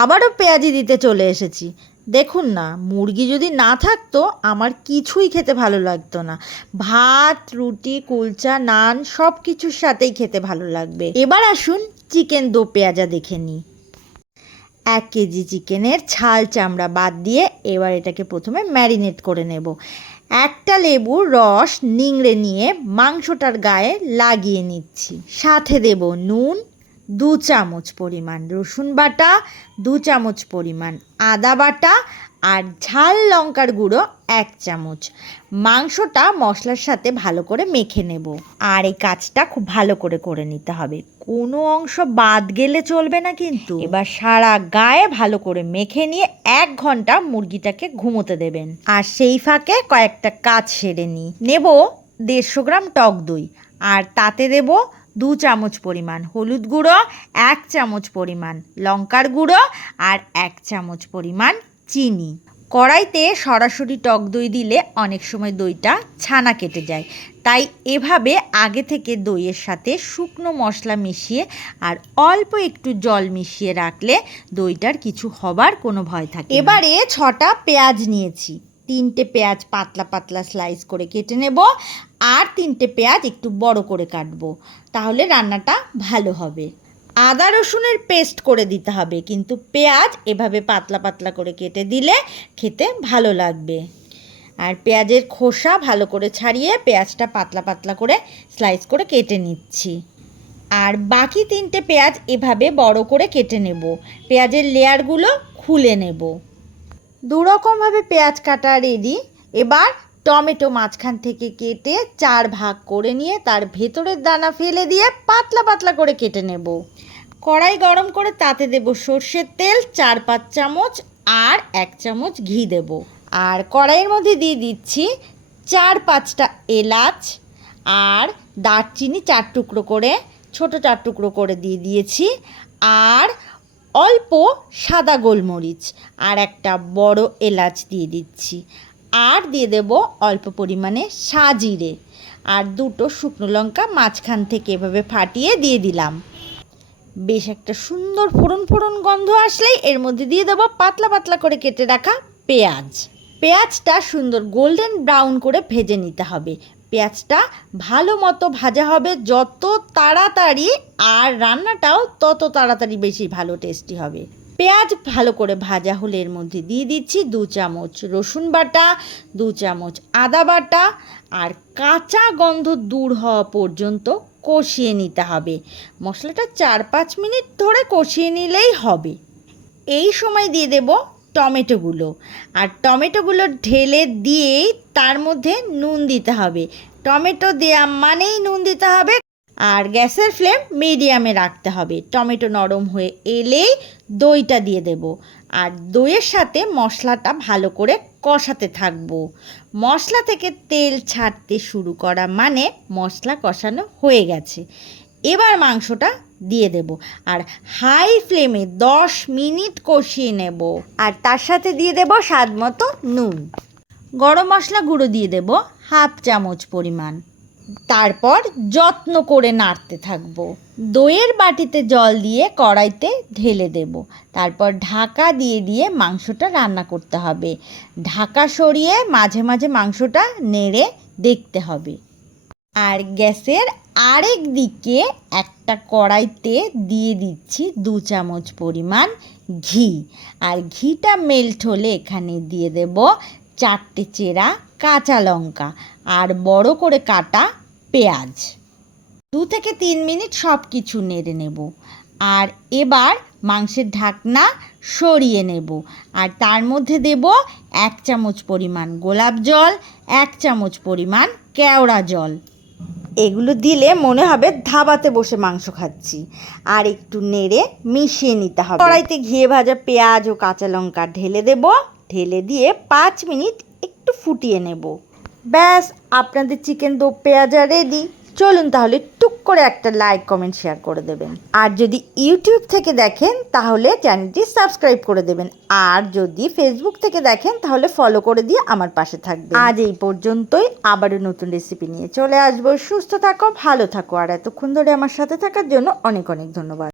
আবারও পেঁয়াজি দিতে চলে এসেছি। দেখুন না, মুরগি যদি না থাকতো আমার কিছুই খেতে ভালো লাগতো না। ভাত, রুটি, কুলচা, নান সব কিছুর সাথেই খেতে ভালো লাগবে। এবার আসুন চিকেন দো পেঁয়াজা দেখে নিই। এক কেজি চিকেনের ছাল চামড়া বাদ দিয়ে এবার এটাকে প্রথমে ম্যারিনেট করে নেব। একটা লেবুর রস নিংড়ে নিয়ে মাংসটার গায়ে লাগিয়ে নিচ্ছি। সাথে দেব নুন দু চামচ পরিমাণ রসুন বাটা, দু চামচ পরিমাণ আদা বাটা আর ঝাল লঙ্কার গুঁড়ো এক চামচ। মাংসটা মশলার সাথে ভালো করে মেখে নেব। আর এই কাজটা খুব ভালো করে করে নিতে হবে। কোনো অংশ বাদ গেলে চলবে না কিন্তু। এবার সারা গায়ে ভালো করে মেখে নিয়ে এক ঘণ্টা মুরগিটাকে ঘুমোতে দেবেন। আর সেই ফাঁকে কয়েকটা কাজ সেরে নিই। নেব দেড়শো গ্রাম টক দই। আর তাতে দেব দু চামচ পরিমাণ হলুদ গুঁড়ো, এক চামচ পরিমাণ লঙ্কার গুঁড়ো আর এক চামচ পরিমাণ চিনি। কড়াইতে সরাসরি টক দই দিলে অনেক সময় দইটা ছানা কেটে যায়। তাই এভাবে আগে থেকে দইয়ের সাথে শুকনো মশলা মিশিয়ে আর অল্প একটু জল মিশিয়ে রাখলে দইটার কিছু হবার কোনো ভয় থাকে এবারে ছটা পেঁয়াজ নিয়েছি। তিনটে পেঁয়াজ পাতলা পাতলা স্লাইস করে কেটে নেব আর তিনটে পেঁয়াজ একটু বড় করে কাটবো। তাহলে রান্নাটা ভালো হবে। আদা রসুনের পেস্ট করে দিতে হবে, কিন্তু পেঁয়াজ এভাবে পাতলা পাতলা করে কেটে দিলে খেতে ভালো লাগবে। আর পেঁয়াজের খোসা ভালো করে ছাড়িয়ে পেঁয়াজটা পাতলা পাতলা করে স্লাইস করে কেটে নিচ্ছি। আর বাকি তিনটে পেঁয়াজ এভাবে বড় করে কেটে নেব। পেঁয়াজের লেয়ারগুলো খুলে নেব। দুরকমভাবে পেঁয়াজ কাটা রেডি এবার টমেটো মাঝখান থেকে কেটে চার ভাগ করে নিয়ে তার ভেতরের দানা ফেলে দিয়ে পাতলা পাতলা করে কেটে নেব। কড়াই গরম করে তাতে দেব সর্ষের তেল, চার পাঁচ চামচ আর এক চামচ ঘি দেব। আর কড়াইয়ের মধ্যে দিয়ে দিচ্ছি চার পাঁচটা এলাচ আর দারচিনি চার টুকরো করে, ছোট চার টুকরো করে দিয়ে দিয়েছি। আর অল্প সাদা গোলমরিচ আর একটা বড় এলাচ দিয়ে দিচ্ছি। আর দিয়ে দেব অল্প পরিমাণে সাজিরে। আর দুটো শুকনো লঙ্কা মাঝখান থেকে এভাবে ফাটিয়ে দিয়ে দিলাম। বেশ একটা সুন্দর ফোড়ন ফোড়ন গন্ধ আসলেই এর মধ্যে দিয়ে দেবো পাতলা পাতলা করে কেটে রাখা পেঁয়াজ। পেঁয়াজটা সুন্দর গোল্ডেন ব্রাউন করে ভেজে নিতে হবে। পেঁয়াজটা ভালো মতো ভাজা হবে, যত তাড়াতাড়ি আর রান্নাটাও তত তাড়াতাড়ি বেশি ভালো টেস্টি হবে। পেঁয়াজ ভালো করে ভাজা হলে এর মধ্যে দিয়ে দিচ্ছি দু চামচ রসুন বাটা, দু চামচ আদা বাটা আর কাঁচা গন্ধ দূর হওয়া পর্যন্ত কষিয়ে নিতে হবে। মশলাটা চার পাঁচ মিনিট ধরে কষিয়ে নিলেই হবে। এই সময় দিয়ে দেব টমেটোগুলো। আর টমেটোগুলো ঢেলে দিয়েই তার মধ্যে নুন দিতে হবে। টমেটো দেয়া মানেই নুন দিতে হবে আর গ্যাসের ফ্লেম মিডিয়ামে রাখতে হবে। টমেটো নরম হয়ে এলেই দইটা দিয়ে দেব। আর দইয়ের সাথে মশলাটা ভালো করে কষাতে থাকব। মশলা থেকে তেল ছাড়তে শুরু করা মানে মশলা কষানো হয়ে গেছে। এবার মাংসটা দিয়ে দেব আর হাই ফ্লেমে দশ মিনিট কষিয়ে নেব। আর তার সাথে দিয়ে দেব স্বাদ মতো নুন। গরম মশলা গুঁড়ো দিয়ে দেব হাফ চামচ পরিমাণ। তারপর যত্ন করে নাড়তে থাকব। দইয়ের বাটিতে জল দিয়ে কড়াইতে ঢেলে দেব। তারপর ঢাকা দিয়ে দিয়ে মাংসটা রান্না করতে হবে। ঢাকা সরিয়ে মাঝে মাঝে মাংসটা নেড়ে দেখতে হবে। আর গ্যাসের আরেক দিকে একটা কড়াইতে দিয়ে দিচ্ছি দু চামচ পরিমাণ ঘি। আর ঘিটা মেল্ট হলে এখানে দিয়ে দেব চারটে চেরা কাঁচা লঙ্কা আর বড় করে কাটা পেঁয়াজ। দু থেকে তিন মিনিট সব কিছু নেড়ে নেব। আর এবার মাংসের ঢাকনা সরিয়ে নেব। আর তার মধ্যে দেব এক চামচ পরিমাণ গোলাপ জল, এক চামচ পরিমাণ কেওড়া জল। এগুলো দিলে মনে হবে ধাবাতে বসে মাংস খাচ্ছি। আর একটু নেড়ে মিশিয়ে নিতে হবে। কড়াইতে ঘিয়ে ভাজা পেঁয়াজ ও কাঁচা লঙ্কা ঢেলে দেব। ঢেলে দিয়ে পাঁচ মিনিট একটু ফুটিয়ে নেব। ব্যাস, আপনাদের চিকেন দো পেঁয়াজা রেডি চলুন তাহলে টুক করে একটা লাইক কমেন্ট শেয়ার করে দেবেন। আর যদি ইউটিউব থেকে দেখেন, তাহলে চ্যানেলটি সাবস্ক্রাইব করে দেবেন। আর যদি ফেসবুক থেকে দেখেন, তাহলে ফলো করে দিয়ে আমার পাশে থাকবে আজ এই পর্যন্তই। আবারও নতুন রেসিপি নিয়ে চলে আসব। সুস্থ থাকো, ভালো থাকো। আর এতক্ষণ ধরে আমার সাথে থাকার জন্য অনেক অনেক ধন্যবাদ।